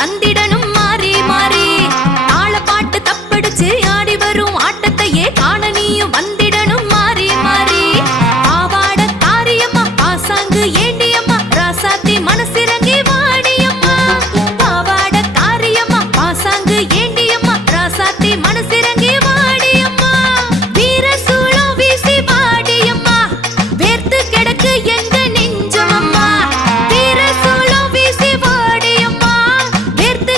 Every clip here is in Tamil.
தந்திடனும் மாறி மாறி தாள பாட்டு தப்படிச்சு ஆடி வரும் ஆட்டத்தையே காண நீயும் வந்திடனும் மாறி மாறி பாவாட தாரியம்மா பாசாங்கு ஏண்டியம்மா ராசாத்தி மனசிறங்கி வாடியம்மா பாவாட தாரியம்மா பாசாங்கு ஏண்டியம்மா ராசாத்தி மனசிறங்கி வாடியம்மா வீர சூளம் வீசி வாடியம்மா வேர்த்து கிடக்கு எங்க நெஞ்சமம்மா வீர சூளம் வீசி வாடியம்மா வேர்த்து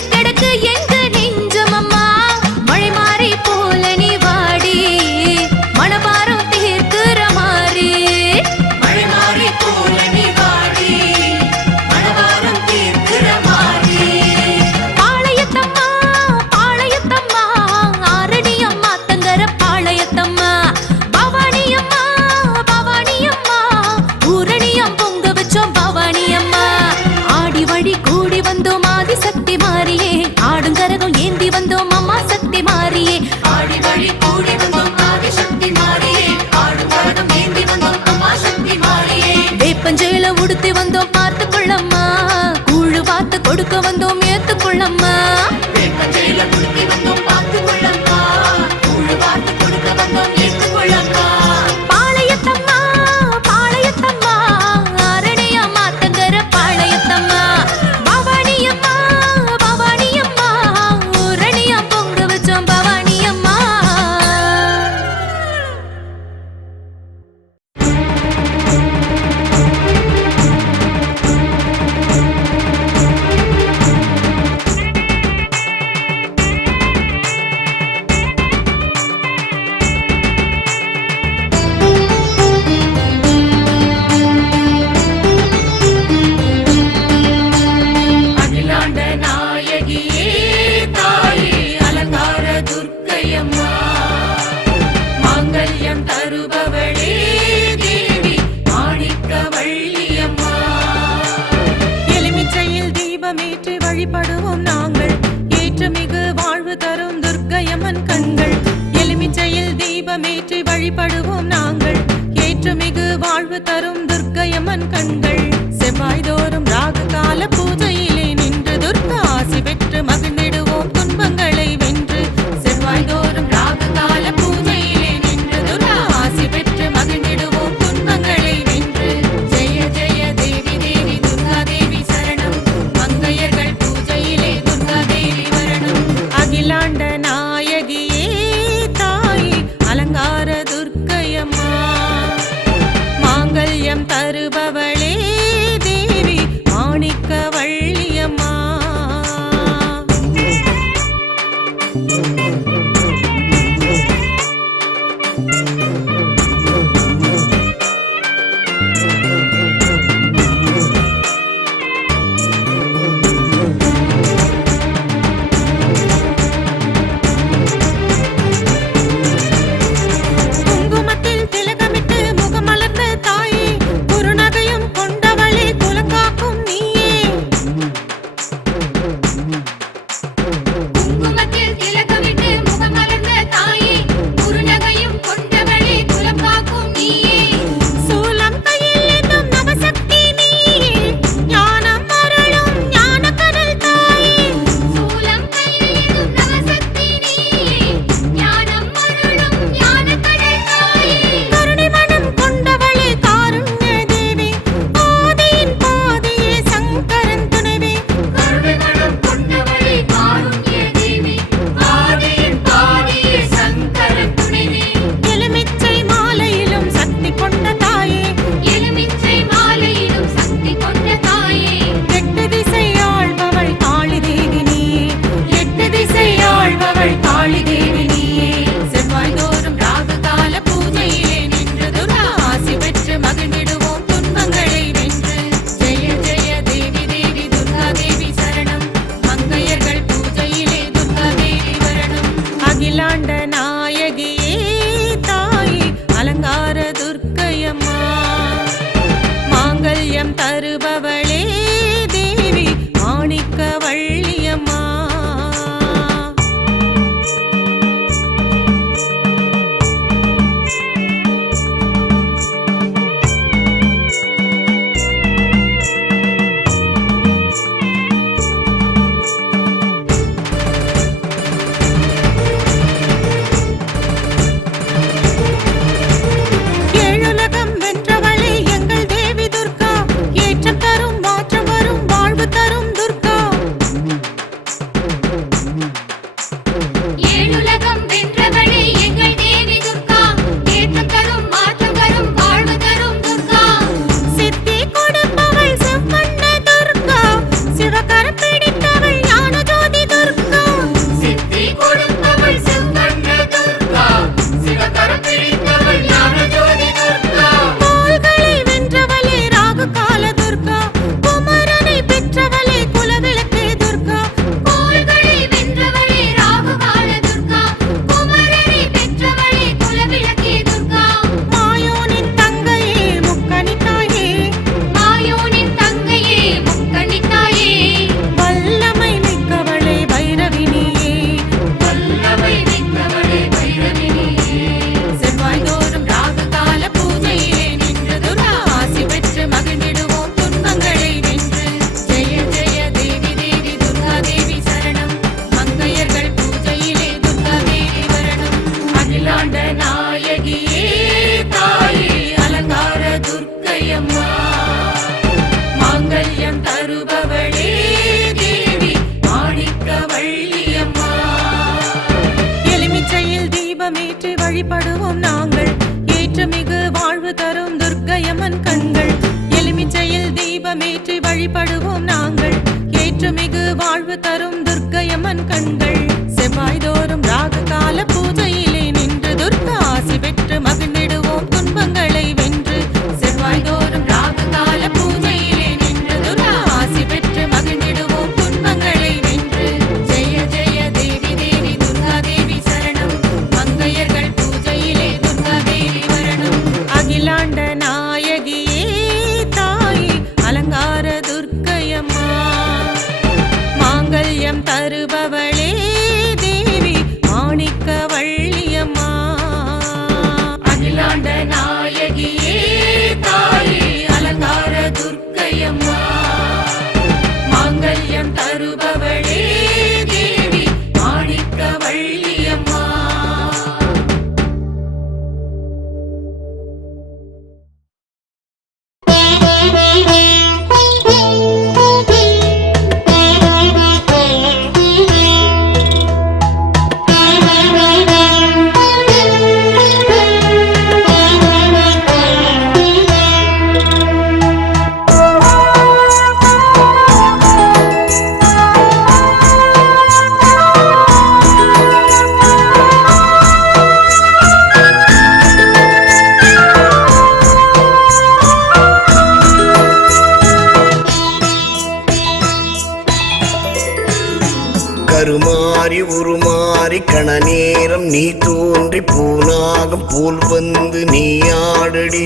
கண நேரம் நீ தோன்றி பூனாகம் போல் வந்து நீ ஆடடி.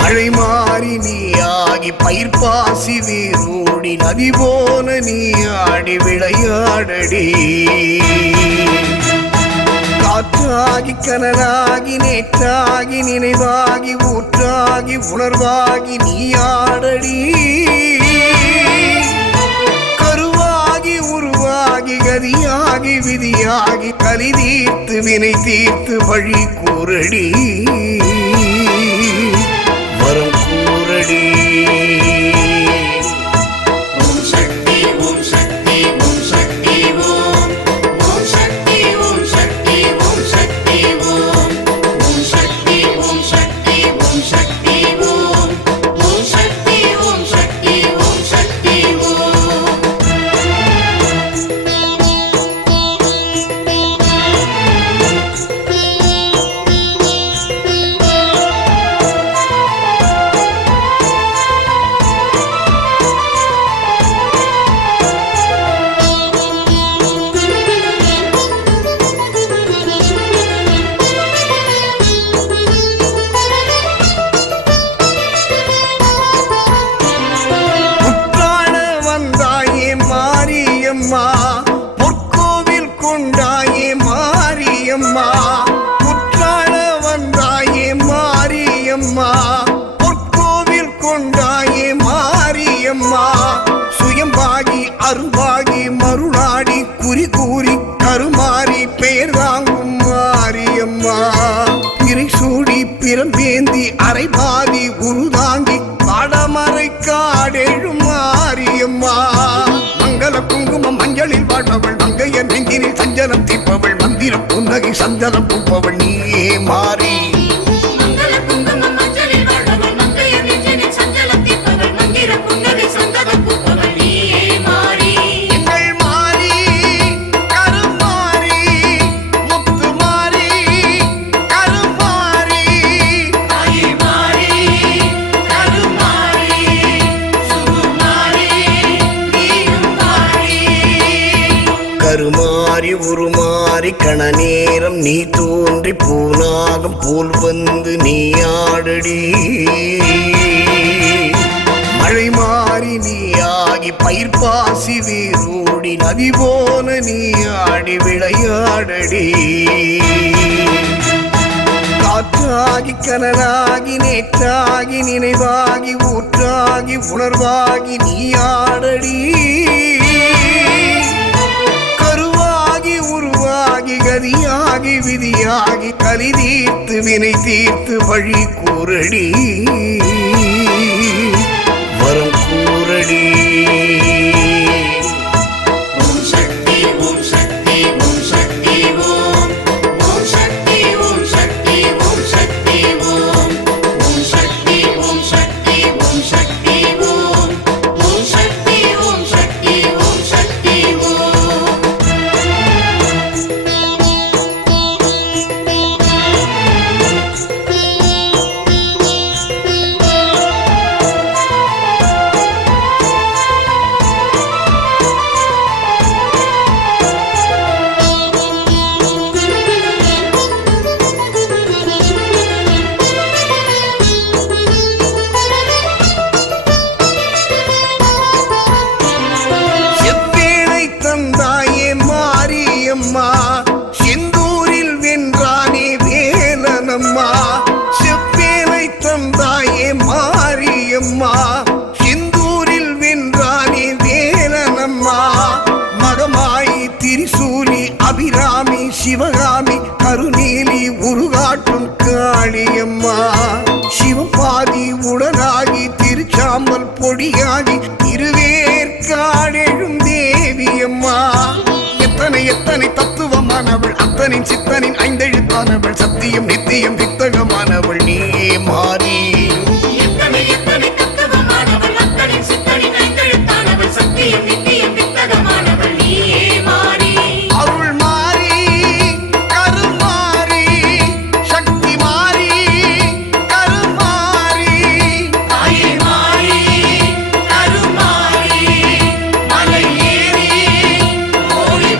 மழை மாறி நீ ஆகி பயிர் பாசி வேரோடி நதி போல நீ ஆடி விளையாடடி. காற்றாகி கனலாகி நேற்றாகி நினைவாகி ஊற்றாகி உணர்வாகி நீ ஆடடி. கருவாகி உருவாகி கதியாகி விதியாகி கலி தீர்த்து வினை தீர்த்து வழி கூறடி. வரம் கூறடி. பொற்கோவில் கொண்டாயே மாரியம்மா, குற்றால வந்தாயே மாரியம்மா, பொற்கோவில் கொண்டாயே மாரியம்மா. சுயம்பாகி அரும்பாகி மருளாடி குறி கூறி கருமாறி பெயர் தாங்கும் மாரியம்மா. பிறை சூடி பிரம்பேந்தி அரைபாதி உருதாங்கி பாடமறை காடெழும் மாரியம்மா. மங்கள குங்குமம் மஞ்சளில் வாழ்பவள் மங்கையர் நெஞ்சினில் சஞ்சலம் தீர்ப்பவள் மந்திரம் புன்னகை சந்தனம் பூப்பவள் நீயே மாறி. கருமாறி உருமாறி கண நேரம் நீ தோன்றி பூனாகம் போல் வந்து நீ ஆடடி. மழை மாறி நீ ஆகி பயிர் பாசி வேரோடி நதி போல நீ ஆடி விளையாடடி. காற்றாகி கனலாகி நேற்றாகி நினைவாகி ஊற்றாகி உணர்வாகி நீ ஆடடி. உருவாகி கதியாகி விதியாகி கலி தீர்த்து வினை தீர்த்து வழி கூறடி. வரம் கூறடி. செந்தூரில் வென்றானே வேலனம்மா, செவ்வேலை தந்தாயே மாரியம்மா. செந்தூரில் வென்றானே வேலனம்மா, மகமாயி திரிசூலி அபிராமி சிவகாமி கருநீலி உருகாட்டும் காளியம்மா. சிவபாதி உடலாகி திருச்சாம்பல் பொடியாகி இருவேற்காடெழும் தேவியம்மா. எத்தனை எத்தனை தத்துவமானவள் அத்தனின் சித்தனின் ஐந்தெழுத்தானவள் சத்தியம் நித்தியம் வித்தகமானவள் நீயே மாறி. அருள் மாறி கருமாறி சக்தி மாறி கருமாறி மலை ஏறி ஓடி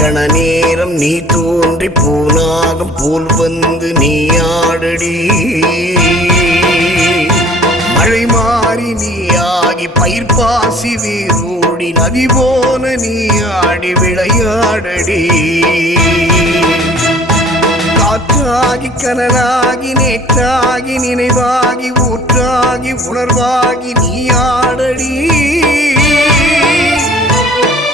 கண நேரம் நீ தோன்றி பூனாகம் போல் வந்து நீ ஆடடி. மழை மாறி நீ ஆகி பயிர் பாசி வேரோடி நதி போல நீ ஆடி விளையாடடி. காற்றாகி கனலாகி நேற்றாகி நினைவாகி ஊற்றாகி உணர்வாகி நீ ஆடடி.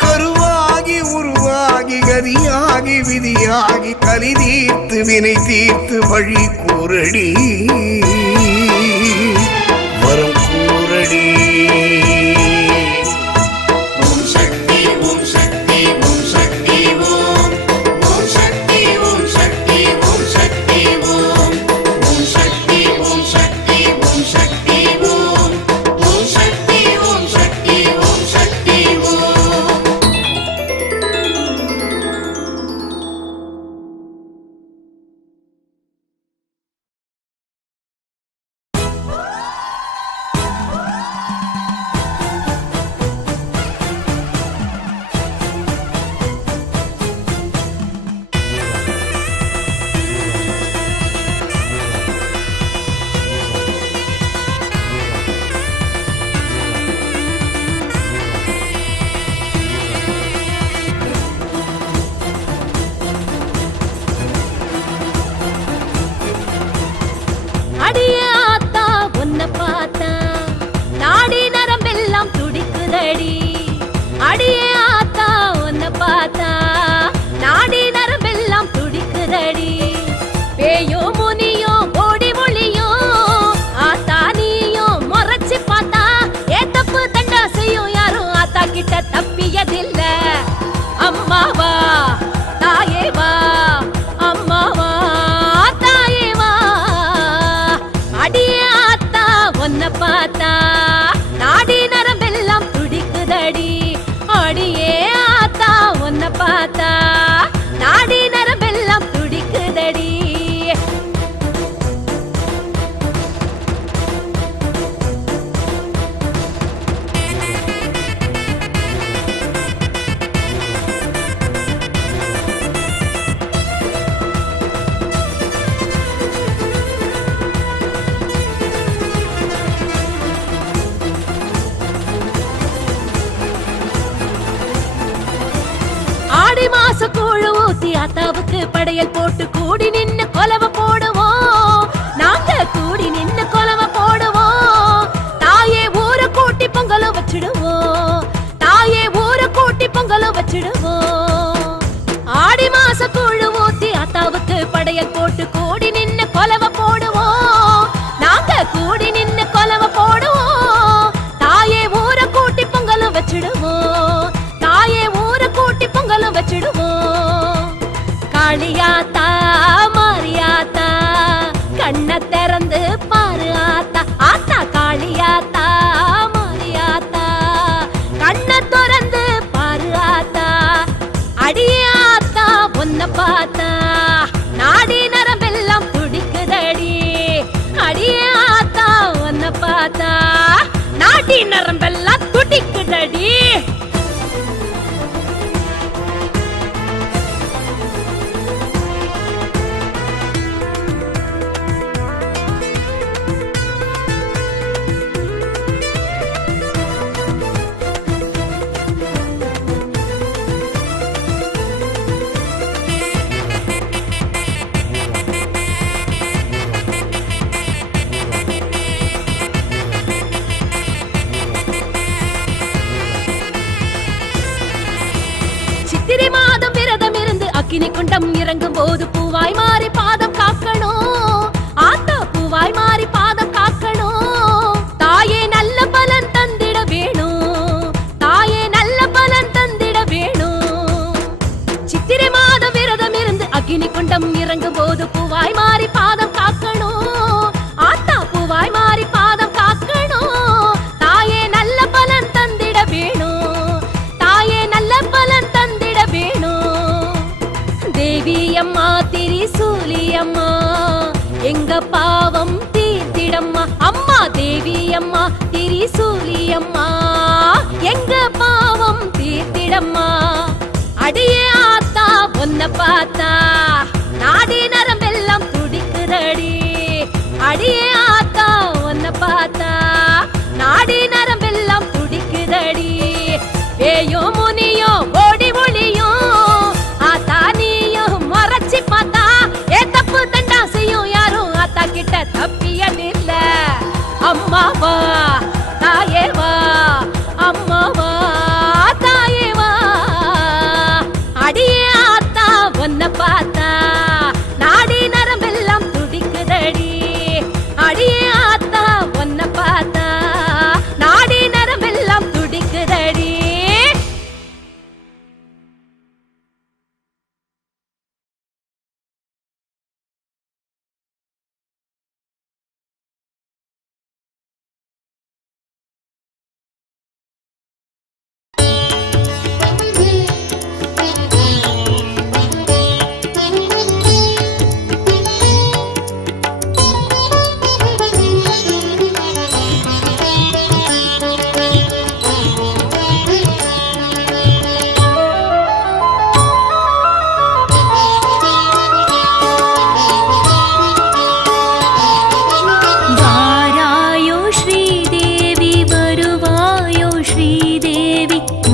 கருவாகி உருவாகி கதியாகி விதியாகி கலி தீர்த்து வினை தீர்த்து வழி கூறடி. வரம் கூறடி. ஆத்தாவுக்கு படையல் போட்டு கூடி நின்னு கொலவ போடுவோம். நாங்க கூடி நின்னு கொலவ போடுவோம். தாயே ஊர கூட்டி பொங்கலும் வச்சிடுவோம். தாயே ஊர கூட்டி பொங்கலும் வச்சிடுவோம். ஆடி மாச கூழு ஊத்தி ஆத்தாவுக்கு படையல் போட்டு கூடி நின்னு கொலவ போடுவோம். நாங்க கூடி நின்னு கொலவ போடுவோம். தாயே ஊர கூட்டி பொங்கலும் வச்சிடுவோம். தாயே ஊர கூட்டி பொங்கலும் வச்சிடுவோம். காளியாத்தா மாரியாத்தா கண்ண திறந்து பாரு ஆத்தா. ஆத்தா காளியாத்தா மாரியாத்தா கண்ண திறந்து பாரு ஆத்தா. அடியே ஆத்தா உன்னை பார்த்தா நாடி நரம்பெல்லாம் துடிக்குதடி. அடியே ஆத்தா உன்னை பார்த்தா நாடி நரம்பெல்லாம் துடிக்குதடி. சித்திரை மாதம் விரதம் இருந்து அக்கினி குண்டம் இறங்கும் போது பூவாய் மாறி பாதம் காக்கணும். ஆத்தா பூவாய் மாறி பாதம் காக்கணும். தாயே நல்ல பலன் தந்திட வேணும். தாயே நல்ல பலன் தந்திட வேணும். சித்திரை மாதம் விரதம் இருந்து அக்கினி குண்டம் இறங்கும் போது பூவாய் மாறி பாதம் காக்கணும். ஆத்தா பூவாய் மாறி பாதம் காக்கணும். தாயே நல்ல பலன் தந்திட வேணும். தாயே நல்ல பலன் தந்திட வேணும். தேவி அம்மா திரிசூலி அம்மா எங்க பாவம் தீர்த்திடம்மா. அம்மா தேவி அம்மா திரிசூலி அம்மா எங்க பாவம் தீர்த்திடம்மா. அடியே ஆத்தா ஒன்ன பார்த்தா நாடி நரம்பெல்லாம் துடிக்குதடி. அடியே ஆத்தா ஒன்ன பார்த்தா நாடி நரம்பெல்லாம் துடிக்குதடி. பேயோ முனியோ ஓடி ஒளியும் ஆத்தா நீயும் மறைச்சி பார்த்தா ஏ தப்பு தண்டா செய்யும் யாரும் ஆத்தா கிட்ட தப்பியதில்ல. அம்மாவா தாயேவா அம்மாவா தாயேவா அடியே ஆத்தா ஒன்ன பார்த்தா நாடி நரம்பெல்லாம் துடிக்குதடி. அடியே ஆத்தா ஒன்ன பார்த்தா நாடி நரம்பெல்லாம் துடிக்குதடி.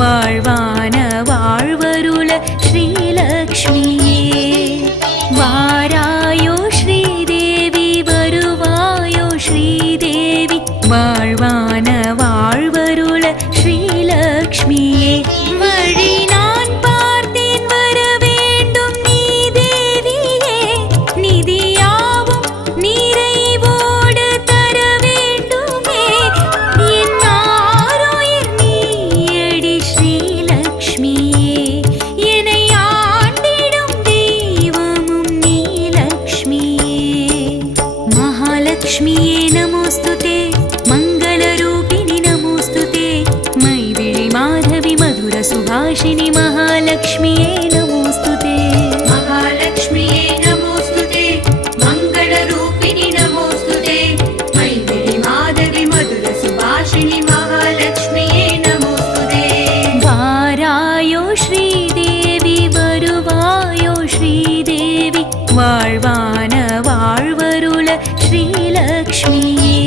வாழ்வான வாழ்வருள ஸ்ரீலக்ஷ்மியே வாராயோ ஸ்ரீதேவி வருவாயோ ஸ்ரீதேவி வாழ்வான வாழ்வருள ஸ்ரீலக்ஷ்மியே வழி நான் பார்த்தேன் வர வேண்டும் நீ தேவியே நிதியாவும் நிறைவோடு தர வேண்டுமே என் ஆரோயர் நீயடி ஸ்ரீலக்ஷ்மியே என்னை ஆண்டிடும் தெய்வமும் நீ லக்ஷ்மியே மகாலக்ஷ்மியே நமோஸ்துதே மங்களரூபிணி நமோஸ்துதே மைவிழி மாधवी मधुर सुभाषिनी महालक्ष्मिये नमोस्तुते महालक्ष्मिये नमोस्तुते मंगलरूपिणि नमोस्तुते मैथिली माधवी मधुर सुभाषिणी महालक्ष्मिये नमोस्तुते वारायो श्रीदेवी வருவாயோ ஸ்ரீதேவி வாழ்வான வாழ்வருள ஸ்ரீலக்ஷ்மியே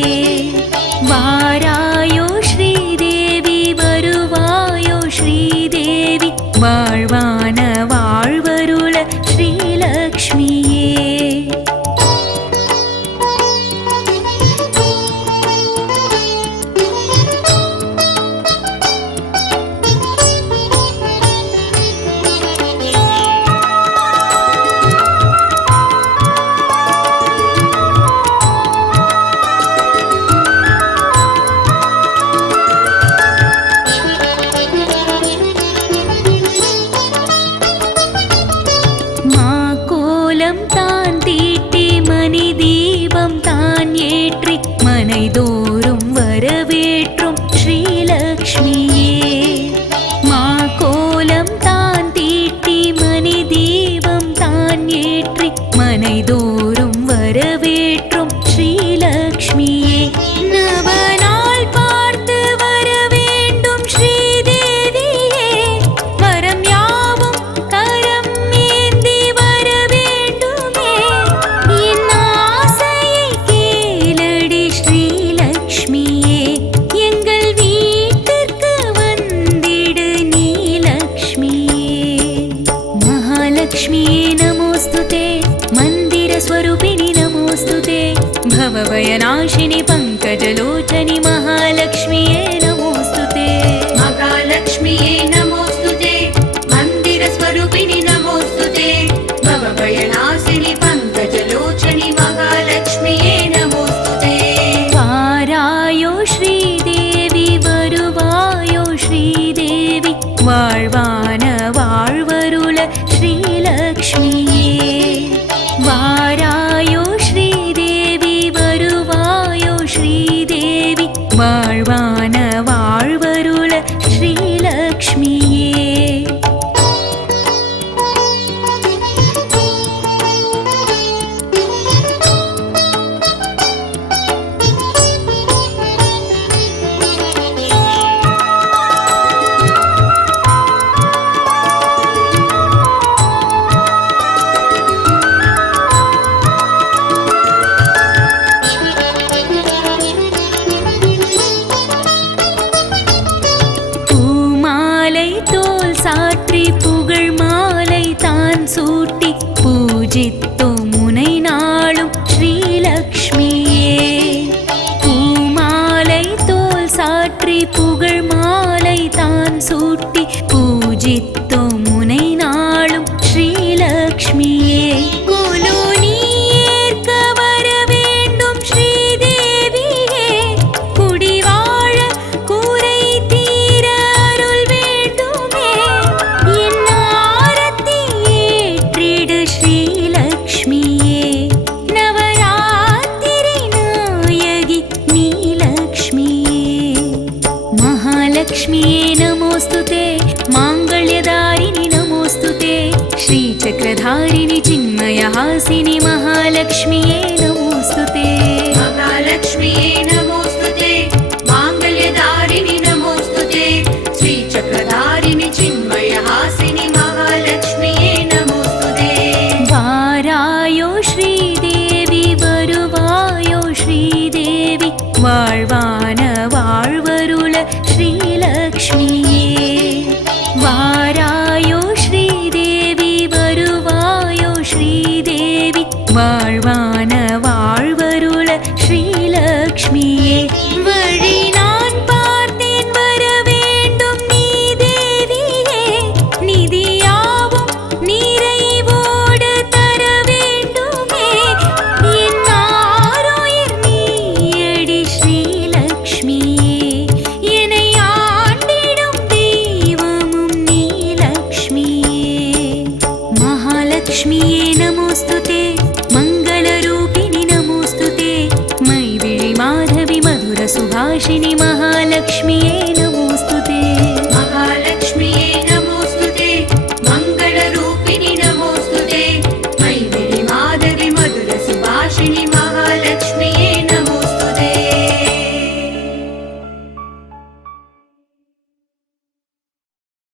வாராயோ ஸ்ரீதேவி வருவாயோ ஸ்ரீதேவி வாழ்வான வாழ்வருள ஸ்ரீலக்ஷ்மியே கோலம் தான் தீட்டி மணி தீபம் தான் ஏற்றி மனைதோறும் வரவேற்றும் ஸ்ரீலக்ஷ்மியே மா கோலம் தான் தீட்டி மணி தீபம் தான் ஏற்றி மனைதோறும் வரவேற்றும் ஸ்ரீலக்ஷ்மியே நவநாள் பார்த்து வர வேண்டும் ஸ்ரீதேவியே வரம் யாவும் கரம் ஏந்தி வர வேண்டுமே என் ஆசையை கேளடி ஸ்ரீலக்ஷ்மியே எங்கள் வீட்டிற்கு வந்திடு நீ லக்ஷ்மியே மகாலக்ஷ்மியே நமோஸ்துதே மந்திர ஸ்வரூபிணி நமோஸ்துதே भवभयनाशिनि पङ्कजलोचनि महालक्ष्मिये नमोस्तुते महालक्ष्मिये नमोस्तुते मन्दिरस्वरूपिणि नमोस्तुते भवभयनाशिनि पङ्कजलोचनि महालक्ष्मिये नमोस्तुते वारायो श्रीदेवी வருவாயோ ஸ்ரீதேவி வாழ்வான வாழ்வருள ஸ்ரீலக்ஷ்மியே வாராயோ ஸ்ரீதேவி வருவாயோ ஸ்ரீதேவி வாழ்வான வாழ்வருள ஸ்ரீலக்ஷ்மியே பூஜித்தோம் உனை நாளும் ஸ்ரீலக்ஷ்மியே. பூமாலை தோல் சாற்றி புகழ் மாலை தான் சூட்டி பூஜித்தோம் உனை நாளும் ஸ்ரீலக்ஷ்மியே. குலு நீ ஏற்க வர வேண்டும் ஸ்ரீதேவியே. குடிவாழ கூரை தீர அருள் வேண்டுமே. என் ஆரத்தி ஏற்றிடு ஸ்ரீலக்ஷ்மியே. நவராத்திரி நாயகி நீ லக்ஷ்மியே. महालक्ष्म्ये नमोस्तुते माङ्गल्यदारिणि नमोस्तुते श्रीचक्रधारिणि चिन्मयहासिनि महालक्ष्म्ये नमोस्तुते. महालक्ष्म्ये नमोस्तुते माङ्गल्यदारिणि नमोस्तुते श्रीचक्रधारिणि चिन्मयहासिनि महालक्ष्म्ये नमोस्तुते. वारायो श्रीदेवी வருவாயோ ஸ்ரீதேவி வாழ்வான வாழ்வருள ஸ்ரீலக்ஷ்மியே. வாராயோ ஸ்ரீதேவி வருவாயோ ஸ்ரீதேவி வாழ்வான வாழ்வருள ஸ்ரீலக்ஷ்மியே. வழி நான் பார்த்தேன் வர வேண்டும் நீ தேவியே. நிதியாவும் நிறைவோடு தர வேண்டுமே. என் ஆரோயர் நீயடி ஸ்ரீலக்ஷ்மியே. என்னை ஆண்டிடும் தெய்வமும் நீ லக்ஷ்மியே. மகாலக்ஷ்மியே